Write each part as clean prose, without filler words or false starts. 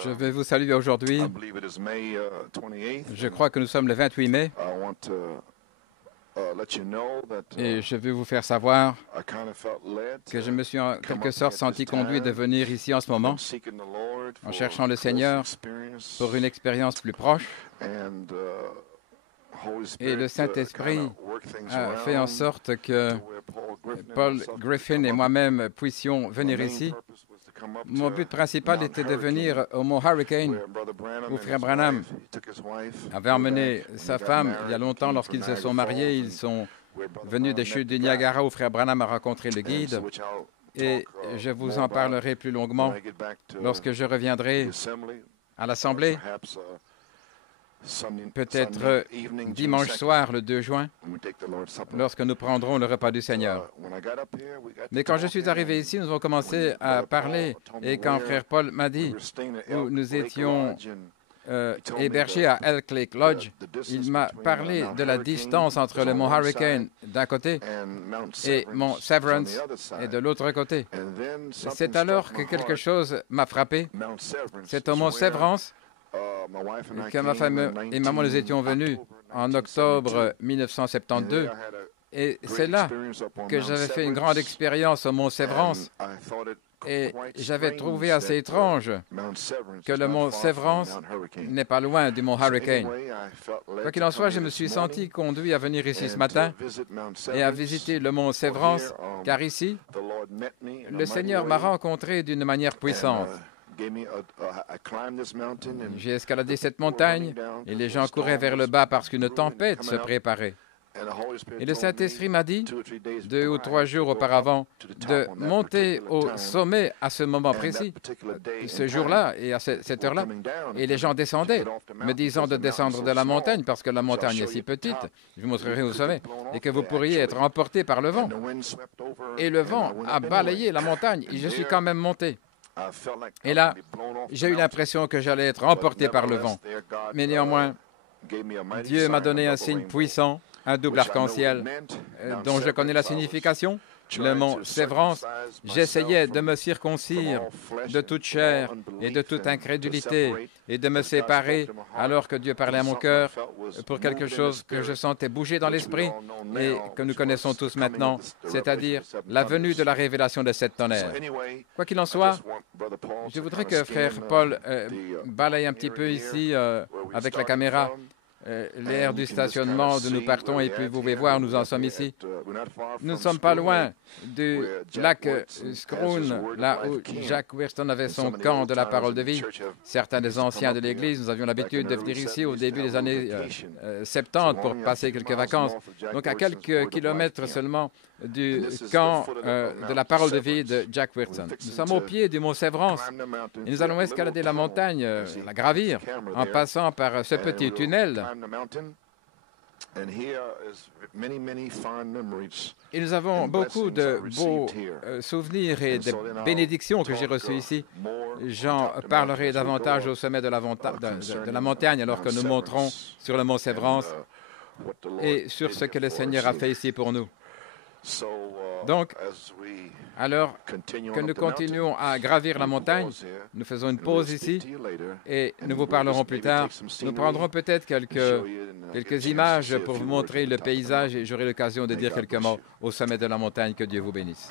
Je vais vous saluer aujourd'hui. Je crois que nous sommes le 28 mai. Et je veux vous faire savoir que je me suis en quelque sorte senti conduit de venir ici en ce moment, en cherchant le Seigneur pour une expérience plus proche. Et le Saint-Esprit a fait en sorte que Paul Griffin et moi-même puissions venir ici. Mon but principal était de venir au mont Hurricane, où Frère Branham avait emmené sa femme il y a longtemps lorsqu'ils se sont mariés. Ils sont venus des chutes du Niagara où Frère Branham a rencontré le guide. Et je vous en parlerai plus longuement lorsque je reviendrai à l'Assemblée, peut-être dimanche soir, le 2 juin, lorsque nous prendrons le repas du Seigneur. Mais quand je suis arrivé ici, nous avons commencé à parler, et quand Frère Paul m'a dit où nous étions hébergés à Elk Lake Lodge, il m'a parlé de la distance entre le mont Hurricane d'un côté et mont Severance et de l'autre côté. C'est alors que quelque chose m'a frappé. C'est au mont Severance que ma femme et maman nous étions venus en octobre 1972. Et c'est là que j'avais fait une grande expérience au mont Severance. Et j'avais trouvé assez étrange que le mont Severance n'est pas loin du mont Hurricane. Quoi qu'il en soit, je me suis senti conduit à venir ici ce matin et à visiter le mont Severance, car ici, le Seigneur m'a rencontré d'une manière puissante. J'ai escaladé cette montagne et les gens couraient vers le bas parce qu'une tempête se préparait. Et le Saint-Esprit m'a dit, 2 ou 3 jours auparavant, de monter au sommet à ce moment précis, ce jour-là et à cette heure-là. Et les gens descendaient, me disant de descendre de la montagne parce que la montagne est si petite, je vous montrerai au sommet, et que vous pourriez être emporté par le vent. Et le vent a balayé la montagne et je suis quand même monté. Et là, j'ai eu l'impression que j'allais être emporté par le vent. Mais néanmoins, Dieu m'a donné un signe puissant, un double arc-en-ciel, dont je connais la signification. Le mont Severance, j'essayais de me circoncire de toute chair et de toute incrédulité et de me séparer alors que Dieu parlait à mon cœur pour quelque chose que je sentais bouger dans l'esprit et que nous connaissons tous maintenant, c'est-à-dire la venue de la révélation de 7 tonnerres. Quoi qu'il en soit, je voudrais que Frère Paul balaye un petit peu ici avec la caméra l'aire du stationnement d'où nous partons et puis vous pouvez voir, nous en sommes ici. Nous ne sommes pas loin du lac Scroon, là où Jack Wirston avait son camp de la parole de vie. Certains des anciens de l'Église, nous avions l'habitude de venir ici au début des années 70 pour passer quelques vacances. Donc à quelques kilomètres seulement du camp de la parole de vie de Jack Wirston. Nous sommes au pied du mont Severance et nous allons escalader la montagne, la gravir, en passant par ce petit tunnel. Et nous avons beaucoup de beaux souvenirs et de bénédictions que j'ai reçues ici. J'en parlerai davantage au sommet de la montagne alors que nous monterons sur le mont Severance et sur ce que le Seigneur a fait ici pour nous. Donc, alors que nous continuons à gravir la montagne, nous faisons une pause ici et nous vous parlerons plus tard. Nous prendrons peut-être quelques images pour vous montrer le paysage et j'aurai l'occasion de dire quelques mots au sommet de la montagne. Que Dieu vous bénisse.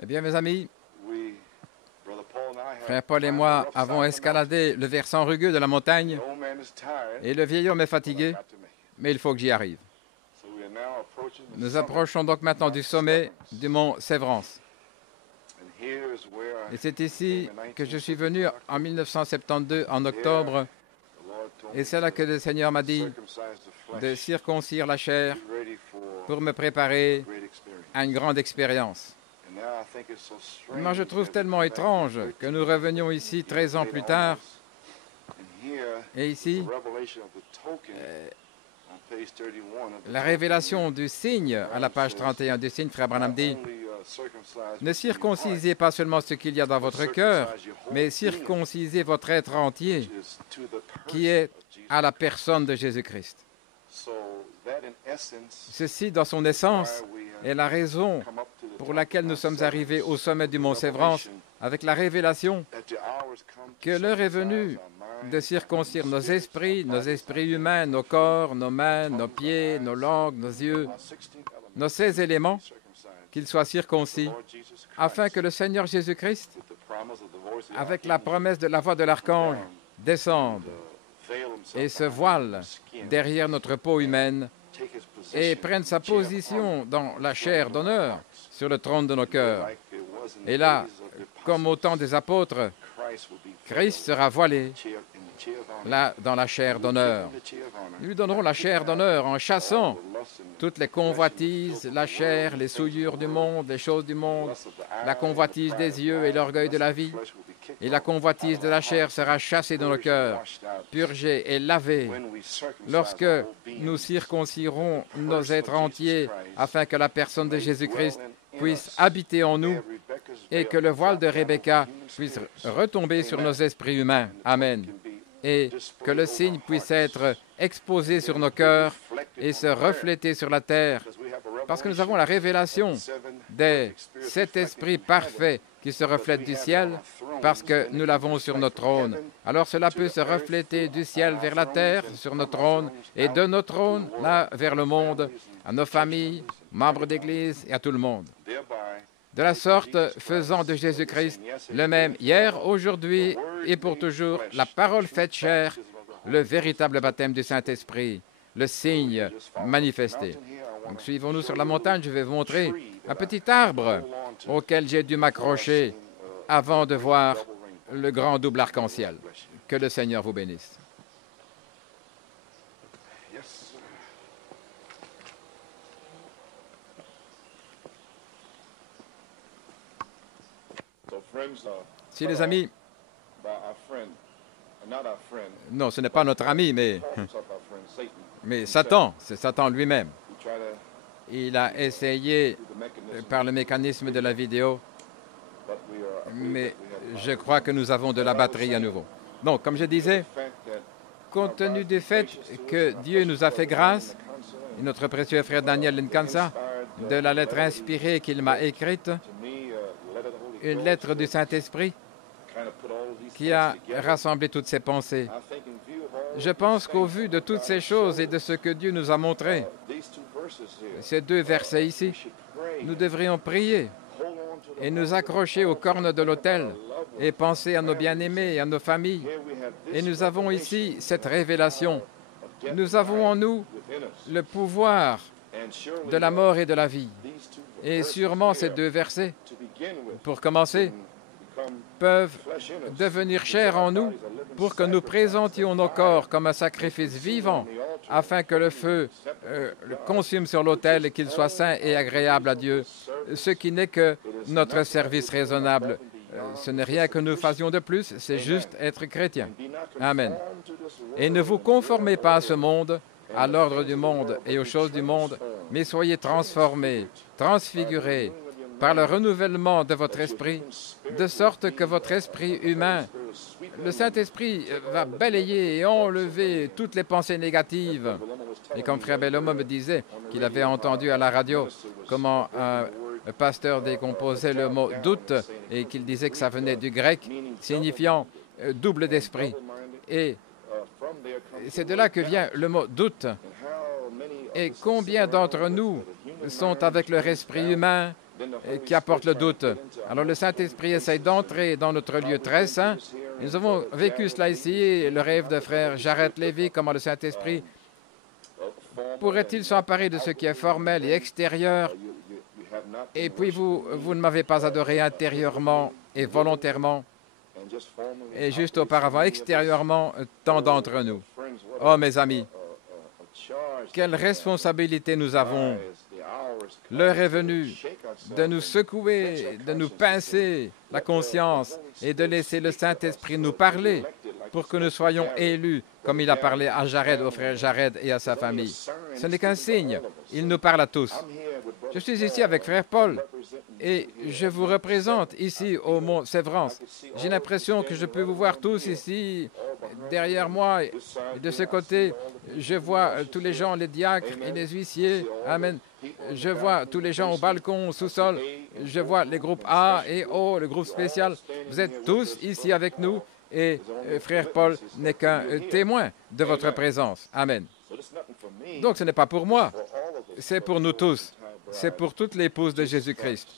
Eh bien, mes amis, frère Paul et moi avons escaladé le versant rugueux de la montagne et le vieil homme est fatigué, mais il faut que j'y arrive. Nous approchons donc maintenant du sommet du mont Sévrance. Et c'est ici que je suis venu en 1972, en octobre, et c'est là que le Seigneur m'a dit de circoncire la chair pour me préparer à une grande expérience. Moi, je trouve tellement étrange que nous revenions ici 13 ans plus tard, et ici, la révélation du signe, à la page 31 du signe, frère Branham dit, ne circoncisez pas seulement ce qu'il y a dans votre cœur, mais circoncisez votre être entier, qui est à la personne de Jésus-Christ. Ceci, dans son essence, est la raison pour laquelle nous sommes arrivés au sommet du mont Sévrance, avec la révélation que l'heure est venue de circoncire nos esprits humains, nos corps, nos mains, nos pieds, nos langues, nos yeux, nos 16 éléments, qu'ils soient circoncis, afin que le Seigneur Jésus-Christ, avec la promesse de la voix de l'archange, descende et se voile derrière notre peau humaine et prenne sa position dans la chair d'honneur sur le trône de nos cœurs. Et là, comme au temps des apôtres, Christ sera voilé là dans la chair d'honneur. Nous lui donnerons la chair d'honneur en chassant toutes les convoitises, la chair, les souillures du monde, les choses du monde, la convoitise des yeux et l'orgueil de la vie. Et la convoitise de la chair sera chassée dans nos cœurs, purgée et lavée lorsque nous circoncirons nos êtres entiers afin que la personne de Jésus-Christ puisse habiter en nous et que le voile de Rebecca puisse retomber sur nos esprits humains. Amen. Et que le signe puisse être exposé sur nos cœurs et se refléter sur la terre, parce que nous avons la révélation des 7 esprits parfaits qui se reflètent du ciel, parce que nous l'avons sur notre trône. Alors cela peut se refléter du ciel vers la terre, sur notre trône, et de notre trône, là, vers le monde, à nos familles, membres d'Église et à tout le monde. De la sorte, faisant de Jésus-Christ le même hier, aujourd'hui et pour toujours, la parole faite chair, le véritable baptême du Saint-Esprit, le signe manifesté. Donc, suivons-nous sur la montagne, je vais vous montrer un petit arbre auquel j'ai dû m'accrocher avant de voir le grand double arc-en-ciel. Que le Seigneur vous bénisse. Si les amis, non, ce n'est pas notre ami, mais Satan, c'est Satan lui-même. Il a essayé par le mécanisme de la vidéo, mais je crois que nous avons de la batterie à nouveau. Donc, comme je disais, compte tenu du fait que Dieu nous a fait grâce, et notre précieux frère Daniel Nkansa, de la lettre inspirée qu'il m'a écrite, une lettre du Saint-Esprit qui a rassemblé toutes ses pensées. Je pense qu'au vu de toutes ces choses et de ce que Dieu nous a montré, ces 2 versets ici, nous devrions prier et nous accrocher aux cornes de l'autel et penser à nos bien-aimés et à nos familles. Et nous avons ici cette révélation. Nous avons en nous le pouvoir de la mort et de la vie. Et sûrement ces 2 versets, pour commencer, peuvent devenir chair en nous pour que nous présentions nos corps comme un sacrifice vivant afin que le feu le consume sur l'autel et qu'il soit saint et agréable à Dieu, ce qui n'est que notre service raisonnable. Ce n'est rien que nous fassions de plus, c'est juste être chrétien. Amen. Et ne vous conformez pas à ce monde, à l'ordre du monde et aux choses du monde, mais soyez transformés, transfigurés par le renouvellement de votre esprit, de sorte que votre esprit humain, le Saint-Esprit va balayer et enlever toutes les pensées négatives. Et comme Frère Bellomo me disait qu'il avait entendu à la radio comment un pasteur décomposait le mot « doute » et qu'il disait que ça venait du grec, signifiant « double d'esprit ». Et c'est de là que vient le mot « doute ». Et combien d'entre nous sont avec leur esprit humain qui apporte le doute. Alors le Saint-Esprit essaye d'entrer dans notre lieu très saint. Nous avons vécu cela ici, le rêve de frère Jared Lévy, comment le Saint-Esprit pourrait-il s'emparer de ce qui est formel et extérieur, et puis vous ne m'avez pas adoré intérieurement et volontairement, et juste auparavant, extérieurement, tant d'entre nous. Oh, mes amis, quelle responsabilité nous avons. L'heure est venue de nous secouer, de nous pincer la conscience et de laisser le Saint-Esprit nous parler pour que nous soyons élus, comme il a parlé à Jared, au frère Jared et à sa famille. Ce n'est qu'un signe. Il nous parle à tous. Je suis ici avec frère Paul et je vous représente ici au Mont Sévrance. J'ai l'impression que je peux vous voir tous ici, derrière moi, et de ce côté. Je vois tous les gens, les diacres et les huissiers. Amen. Je vois tous les gens au balcon, au sous-sol. Je vois les groupes A et O, le groupe spécial. Vous êtes tous ici avec nous et frère Paul n'est qu'un témoin de votre présence. Amen. Donc ce n'est pas pour moi, c'est pour nous tous. C'est pour toute l'épouse de Jésus-Christ.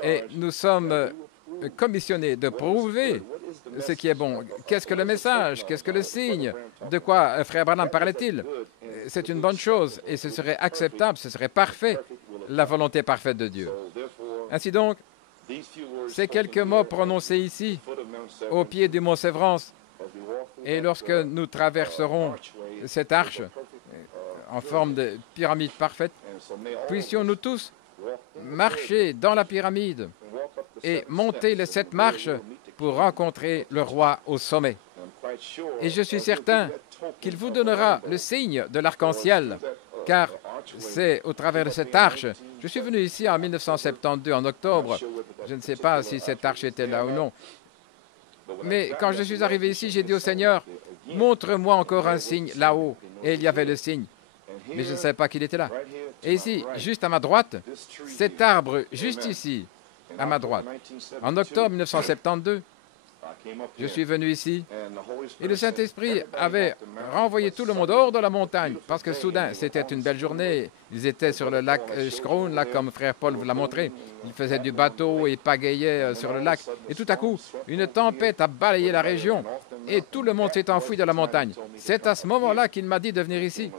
Et nous sommes commissionnés de prouver ce qui est bon. Qu'est-ce que le message? Qu'est-ce que le signe? De quoi frère Branham parlait-il? C'est une bonne chose et ce serait acceptable, ce serait parfait, la volonté parfaite de Dieu. Ainsi donc, ces quelques mots prononcés ici, au pied du Mont Sévrance, et lorsque nous traverserons cette arche en forme de pyramide parfaite, puissions-nous tous marcher dans la pyramide et monter les 7 marches pour rencontrer le roi au sommet. Et je suis certain qu'il vous donnera le signe de l'arc-en-ciel, car c'est au travers de cette arche. Je suis venu ici en 1972, en octobre. Je ne sais pas si cette arche était là ou non. Mais quand je suis arrivé ici, j'ai dit au Seigneur, montre-moi encore un signe là-haut. Et il y avait le signe. Mais je ne savais pas qu'il était là. Et ici, juste à ma droite, cet arbre, juste ici, à ma droite, en octobre 1972, je suis venu ici et le Saint-Esprit avait renvoyé tout le monde hors de la montagne parce que soudain, c'était une belle journée. Ils étaient sur le lac Scroon, là, comme frère Paul vous l'a montré. Ils faisaient du bateau et pagayaient sur le lac. Et tout à coup, une tempête a balayé la région et tout le monde s'est enfoui de la montagne. C'est à ce moment-là qu'il m'a dit de venir ici.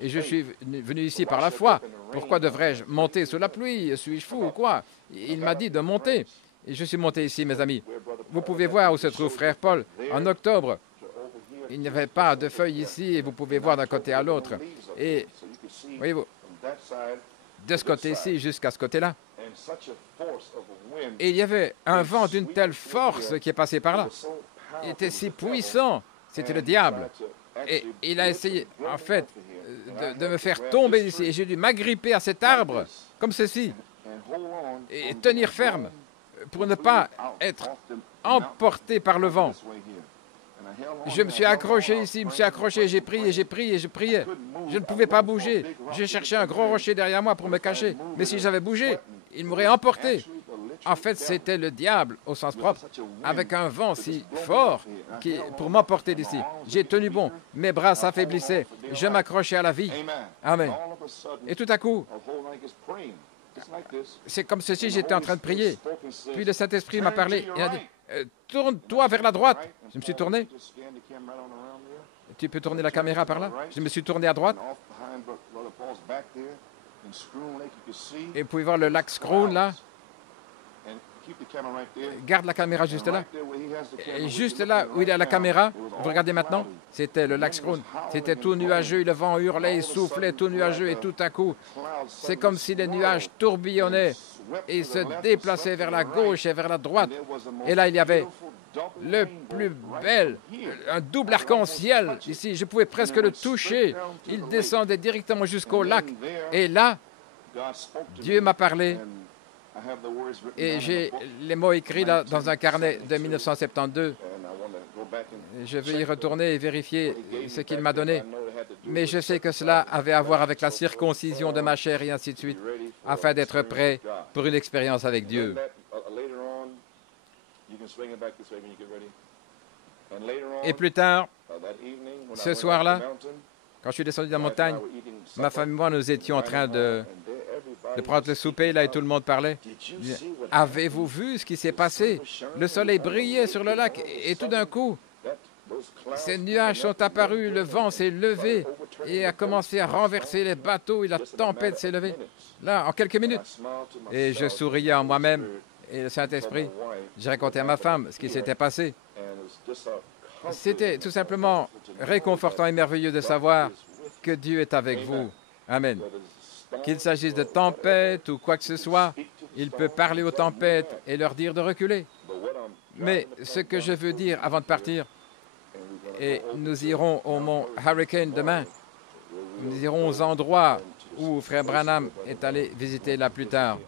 Et je suis venu ici par la foi. Pourquoi devrais-je monter sous la pluie? Suis-je fou ou quoi? Il m'a dit de monter. Et je suis monté ici, mes amis. Vous pouvez voir où se trouve frère Paul. En octobre, il n'y avait pas de feuilles ici et vous pouvez voir d'un côté à l'autre. Et, voyez-vous, de ce côté-ci jusqu'à ce côté-là. Et il y avait un vent d'une telle force qui est passé par là. Il était si puissant. C'était le diable. Et il a essayé, en fait, de me faire tomber ici. Et j'ai dû m'agripper à cet arbre, comme ceci, et tenir ferme, pour ne pas être emporté par le vent. Je me suis accroché ici, je me suis accroché, j'ai prié, j'ai prié, je priais. Je ne pouvais pas bouger. J'ai cherché un gros rocher derrière moi pour me cacher. Mais si j'avais bougé, il m'aurait emporté. En fait, c'était le diable, au sens propre, avec un vent si fort pour m'emporter d'ici. J'ai tenu bon, mes bras s'affaiblissaient, je m'accrochais à la vie. Amen. Et tout à coup, c'est comme ceci, j'étais en train de prier. Puis le Saint-Esprit m'a parlé. Il a dit, tourne-toi vers la droite. Je me suis tourné. Tu peux tourner la caméra par là? Je me suis tourné à droite. Et vous pouvez voir le lac Scroon là. Garde la caméra juste là. Et juste là où il y a la caméra, vous regardez maintenant, c'était le lac Scroon. C'était tout nuageux, le vent hurlait, il soufflait, tout nuageux, et tout à coup, c'est comme si les nuages tourbillonnaient et se déplaçaient vers la gauche et vers la droite. Et là, il y avait le plus bel, un double arc-en-ciel ici. Je pouvais presque le toucher. Il descendait directement jusqu'au lac. Et là, Dieu m'a parlé. Et j'ai les mots écrits là dans un carnet de 1972. Je vais y retourner et vérifier ce qu'il m'a donné. Mais je sais que cela avait à voir avec la circoncision de ma chair et ainsi de suite, afin d'être prêt pour une expérience avec Dieu. Et plus tard, ce soir-là, quand je suis descendu de la montagne, ma femme et moi, nous étions en train de prendre le souper, là, et tout le monde parlait. Avez-vous vu ce qui s'est passé? Le soleil brillait sur le lac, et tout d'un coup, ces nuages sont apparus, le vent s'est levé et a commencé à renverser les bateaux, et la tempête s'est levée, là, en quelques minutes. Et je souriais en moi-même, et le Saint-Esprit, j'ai raconté à ma femme ce qui s'était passé. C'était tout simplement réconfortant et merveilleux de savoir que Dieu est avec vous. Amen. Qu'il s'agisse de tempête ou quoi que ce soit, il peut parler aux tempêtes et leur dire de reculer. Mais ce que je veux dire avant de partir, et nous irons au mont Hurricane demain, nous irons aux endroits où Frère Branham est allé visiter là plus tard.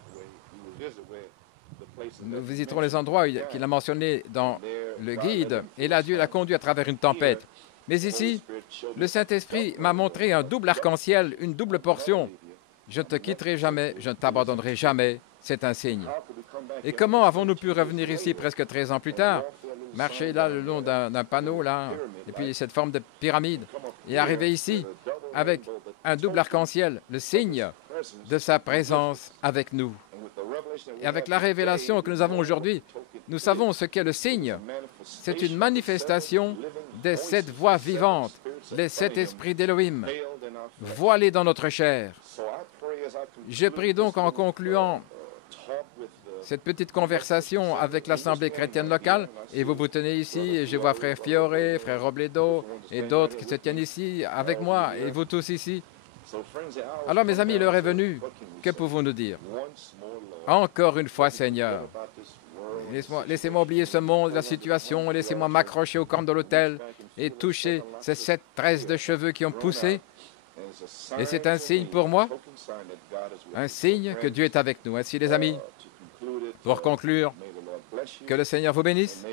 Nous visiterons les endroits qu'il a mentionnés dans le guide, et là, Dieu l'a conduit à travers une tempête. Mais ici, le Saint-Esprit m'a montré un double arc-en-ciel, une double portion. Je ne te quitterai jamais, je ne t'abandonnerai jamais, c'est un signe. Et comment avons-nous pu revenir ici presque 13 ans plus tard, marcher là le long d'un panneau, là, et puis cette forme de pyramide, et arriver ici avec un double arc-en-ciel, le signe de sa présence avec nous. Et avec la révélation que nous avons aujourd'hui, nous savons ce qu'est le signe. C'est une manifestation des 7 voix vivantes, les 7 esprits d'Élohim, voilés dans notre chair. Je prie donc en concluant cette petite conversation avec l'Assemblée chrétienne locale, et vous vous tenez ici, et je vois Frère Fiore, Frère Robledo, et d'autres qui se tiennent ici avec moi, et vous tous ici. Alors, mes amis, l'heure est venue. Que pouvons-nous dire? Encore une fois, Seigneur, laissez-moi oublier ce monde, la situation, laissez-moi m'accrocher aux cornes de l'autel et toucher ces 7 tresses de cheveux qui ont poussé. Et c'est un signe pour moi, un signe que Dieu est avec nous. Ainsi, les amis, pour conclure, que le Seigneur vous bénisse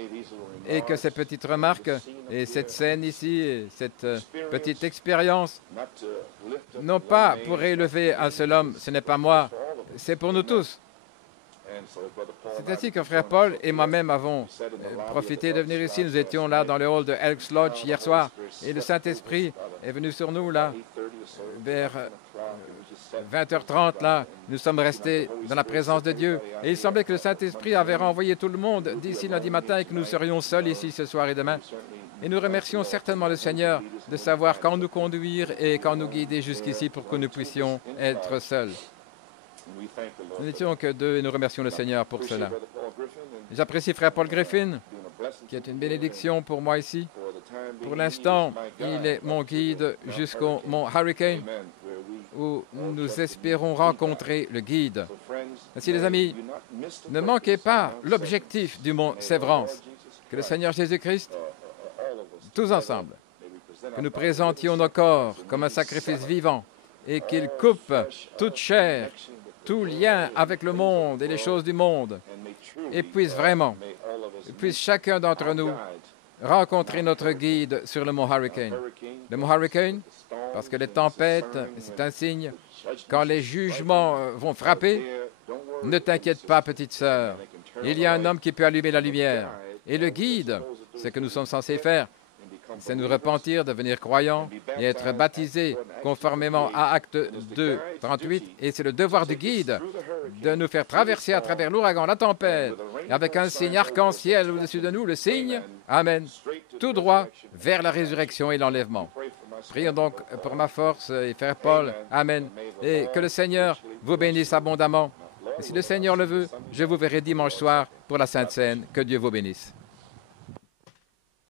et que ces petites remarques et cette scène ici, et cette petite expérience, non pas pour élever un seul homme, ce n'est pas moi, c'est pour nous tous. C'est ainsi que Frère Paul et moi-même avons profité de venir ici. Nous étions là dans le hall de Elks Lodge hier soir, et le Saint-Esprit est venu sur nous là, vers 20h30, là, nous sommes restés dans la présence de Dieu. Et il semblait que le Saint-Esprit avait renvoyé tout le monde d'ici lundi matin et que nous serions seuls ici ce soir et demain. Et nous remercions certainement le Seigneur de savoir quand nous conduire et quand nous guider jusqu'ici pour que nous puissions être seuls. Nous n'étions que 2 et nous remercions le Seigneur pour cela. J'apprécie Frère Paul Griffin, qui est une bénédiction pour moi ici. Pour l'instant, il est mon guide jusqu'au mont Hurricane, où nous espérons rencontrer le guide. Ainsi, les amis, ne manquez pas l'objectif du mont Sévrance, que le Seigneur Jésus-Christ, tous ensemble, que nous présentions nos corps comme un sacrifice vivant et qu'il coupe toute chair, tout lien avec le monde et les choses du monde, et puisse chacun d'entre nous rencontrer notre guide sur le mont Hurricane. Le mont Hurricane, parce que les tempêtes, c'est un signe. Quand les jugements vont frapper, ne t'inquiète pas, petite sœur. Il y a un homme qui peut allumer la lumière. Et le guide, ce que nous sommes censés faire, c'est nous repentir, devenir croyants et être baptisés conformément à Acte 2, 38. Et c'est le devoir du guide de nous faire traverser à travers l'ouragan, la tempête, et avec un signe arc-en-ciel au-dessus de nous, le signe, Amen, tout droit vers la résurrection et l'enlèvement. Prions donc pour ma force et Frère Paul, Amen, et que le Seigneur vous bénisse abondamment. Et si le Seigneur le veut, je vous verrai dimanche soir pour la Sainte Seine. Que Dieu vous bénisse.